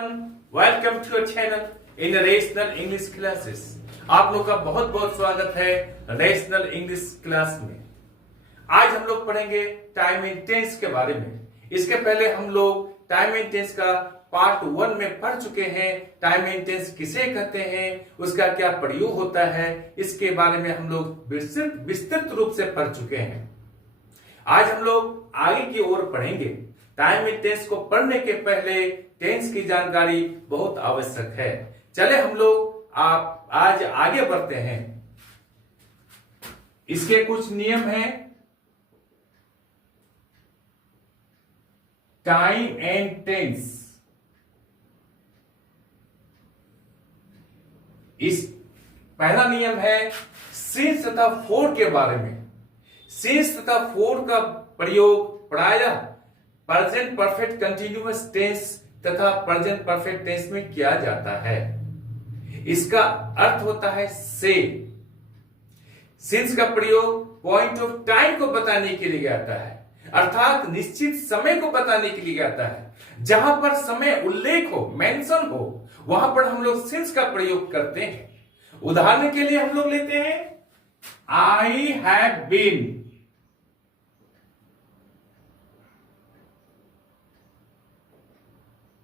Welcome to your channel in rational English classes. आप लोग का बहुत बहुत स्वागत है रेशनल इंग्लिश क्लास में। आज हम लोग पढ़ेंगे टाइम एंड टेंस के बारे में। इसके पहले हम लोग टाइम एंड टेंस का पार्ट 1 में पढ़ चुके हैं। टाइम एंड टेंस किसे कहते हैं, उसका क्या प्रयोग होता है, इसके बारे में हम लोग विस्तृत रूप से पढ़ चुके हैं। आज हम लोग आगे की ओर पढ़ेंगे। टाइम एंड टेंस को पढ़ने के पहले टेंस की जानकारी बहुत आवश्यक है। चले हम लोग आज आगे बढ़ते हैं। इसके कुछ नियम हैं। टाइम एंड टेंस, इस पहला नियम है सिंस तथा फोर के बारे में। सिंस तथा फोर का प्रयोग प्रायः प्रेजेंट परफेक्ट कंटिन्यूअस टेंस तथा प्रेजेंट परफेक्ट टेंस में किया जाता है। इसका अर्थ होता है से। सिंस का प्रयोग पॉइंट ऑफ टाइम को बताने के लिए आता है, अर्थात निश्चित समय को बताने के लिए आता है। जहां पर समय उल्लेख हो, मेंशन हो, वहां पर हम लोग सिंस का प्रयोग करते हैं। उदाहरण के लिए हम लोग लेते हैं I have been.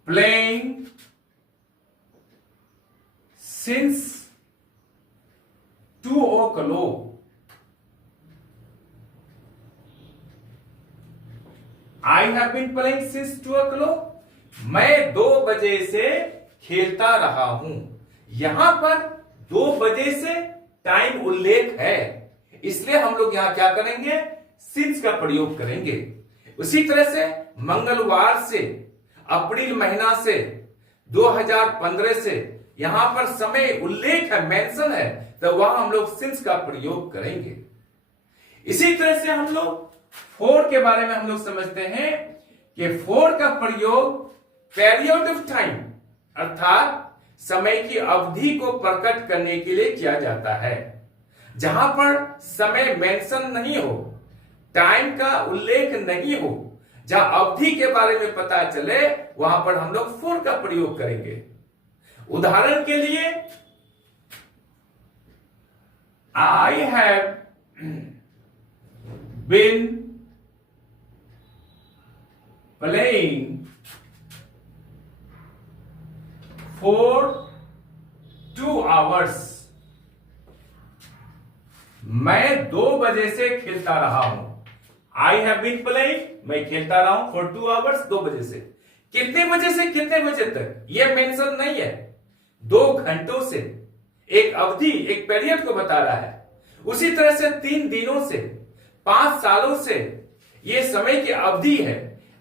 Playing since 2 o'clock. I have been playing since 2 o'clock. मैं 2 बजे से खेलता रहा हूं। यहां पर 2 बजे से टाइम उल्लेख है, इसलिए हम लोग यहां क्या करेंगे, सिंस का प्रयोग करेंगे। उसी तरह से मंगलवार से, अप्रैल महीना से, 2015 से, यहां पर समय उल्लेख है, मेंशन है, तो वहां हम लोग सिंस का प्रयोग करेंगे। इसी तरह से हम लोग फोर के बारे में हम लोग समझते हैं कि फोर का प्रयोग पीरियड ऑफ टाइम अर्थात समय की अवधि को प्रकट करने के लिए किया जाता है। जहां पर समय मेंशन नहीं हो, टाइम का उल्लेख नहीं हो, जहां अवधि के बारे में पता चले, वहां पर हम लोग फोर का प्रयोग करेंगे। उदाहरण के लिए I have been playing for 2 hours. मैं 2 बजे से खेलता रहा हूं। आई हैव बीन प्लेइंग, मैं खेलता रहा हूं फॉर 2 आवर्स, 2 बजे से। कितने बजे से कितने बजे तक यह मेंशन नहीं है। 2 घंटों से, एक अवधि, एक पीरियड को बता रहा है। उसी तरह से 3 दिनों से, 5 सालों से, यह समय की अवधि है।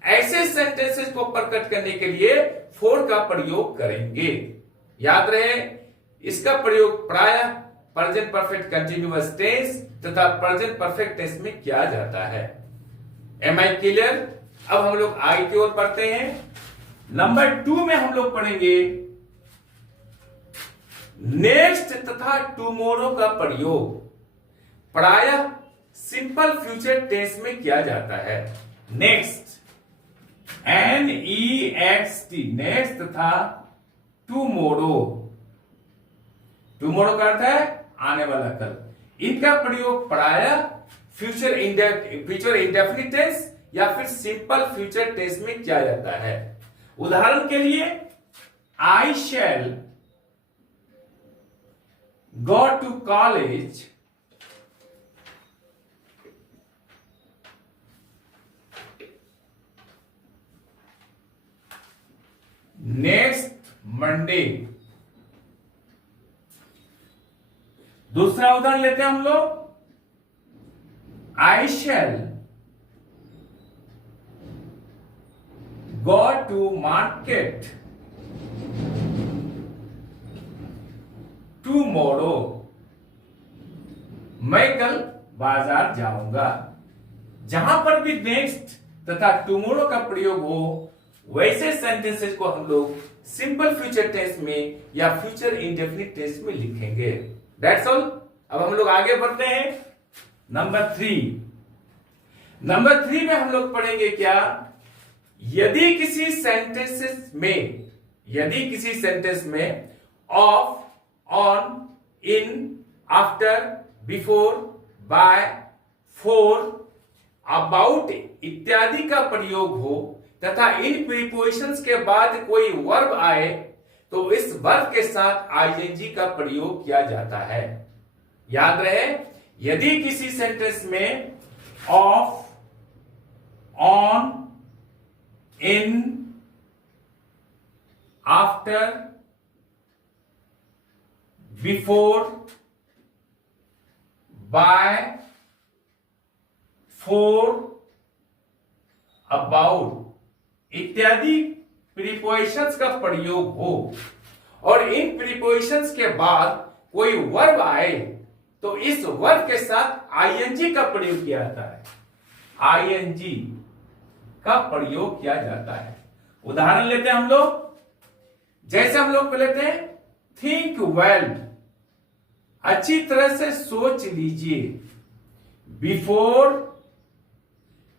ऐसे सेंटेंसेस को प्रकट करने के लिए फोर का प्रयोग करेंगे। याद रहे, इसका प्रयोग प्रायः प्रेजेंट परफेक्ट कंटिन्यूअस टेंस तथा प्रेजेंट परफेक्ट टेंस में किया जाता है। Am I clear? अब हम लोग आगे की ओर पढ़ते हैं। नंबर 2 में हम लोग पढ़ेंगे नेक्स्ट तथा टुमारो का प्रयोग प्रायः सिंपल फ्यूचर टेंस में किया जाता है। नेक्स्ट, NEXT, नेक्स्ट तथा टुमारो। टुमारो का अर्थ है आने वाला कल। इनका प्रयोग प्रायः फ्यूचर इंडेफिनिट टेंस या फिर सिंपल फ्यूचर टेंस में किया जाता है। उदाहरण के लिए I shall go to college next Monday. दूसरा उदाहरण लेते हैं हम लोग, I shall go to market tomorrow. मैं कल बाजार जाऊंगा। जहां पर भी नेक्स्ट तथा टुमारो का प्रयोग हो, वैसे सेंटेंसेस को हम लोग सिंपल फ्यूचर टेंस में या फ्यूचर इंडेफिनिट टेंस में लिखेंगे। That's all. अब हम लोग आगे बढ़ते हैं। नंबर 3 में हम लोग पढ़ेंगे क्या, यदि किसी सेंटेंसेस में यदि किसी सेंटेंस में of, on, in, after, before, by, for, about इत्यादि का प्रयोग हो तथा इन प्रीपोजिशंस के बाद कोई वर्ब आए तो इस वर्ब के साथ आईएनजी का प्रयोग किया जाता है। याद रहे, यदि किसी सेंटेंस में of, on, in, after, before, by, for, about इत्यादि प्रीपोजिशंस का प्रयोग हो और इन प्रीपोजिशंस के बाद कोई वर्ब आए तो इस वर्ब के साथ आईएनजी का प्रयोग किया जाता है। आईएनजी का प्रयोग किया जाता है। उदाहरण लेते हैं हम लोग, जैसे हम लोग लेते हैं थिंक वेल, अच्छी तरह से सोच लीजिए। बिफोर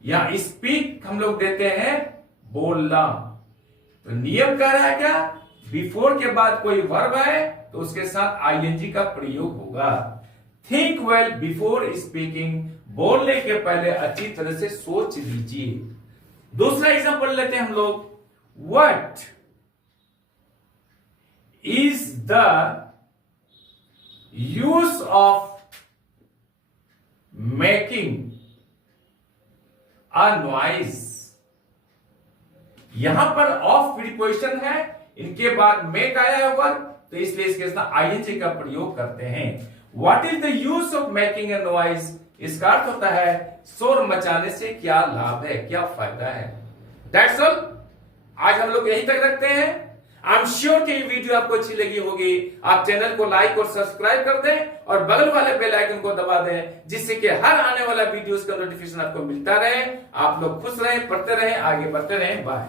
या स्पीक हम लोग देते हैं बोलना। तो नियम कह रहा है क्या, बिफोर के बाद कोई वर्ब आए तो उसके साथ आईएनजी का प्रयोग होगा। थिंक वेल बिफोर स्पीकिंग, बोलने के पहले अच्छी तरह से सोच लीजिए। दूसरा एग्जांपल लेते हैं हम लोग, what is the use of making a noise. यहां पर ऑफ प्रीपोजिशन है, इनके बाद मेक आया है वर्ब, तो इसलिए इसके साथ आईएनजी का प्रयोग करते हैं। What is the use of making a noise, इसका अर्थ होता है शोर मचाने से क्या लाभ है, क्या फायदा है। दैट्स ऑल, आज हम लोग यहीं तक रखते हैं। आई एम श्योर कि ये वीडियो आपको अच्छी लगी होगी। आप चैनल को लाइक और सब्सक्राइब कर दें और बगल वाले बेल आइकन को दबा दें, जिससे कि हर आने वाला वीडियोस का नोटिफिकेशन आपको मिलता रहे। आप लोग खुश रहें, पढ़ते रहें, आगे बढ़ते रहें। बाय।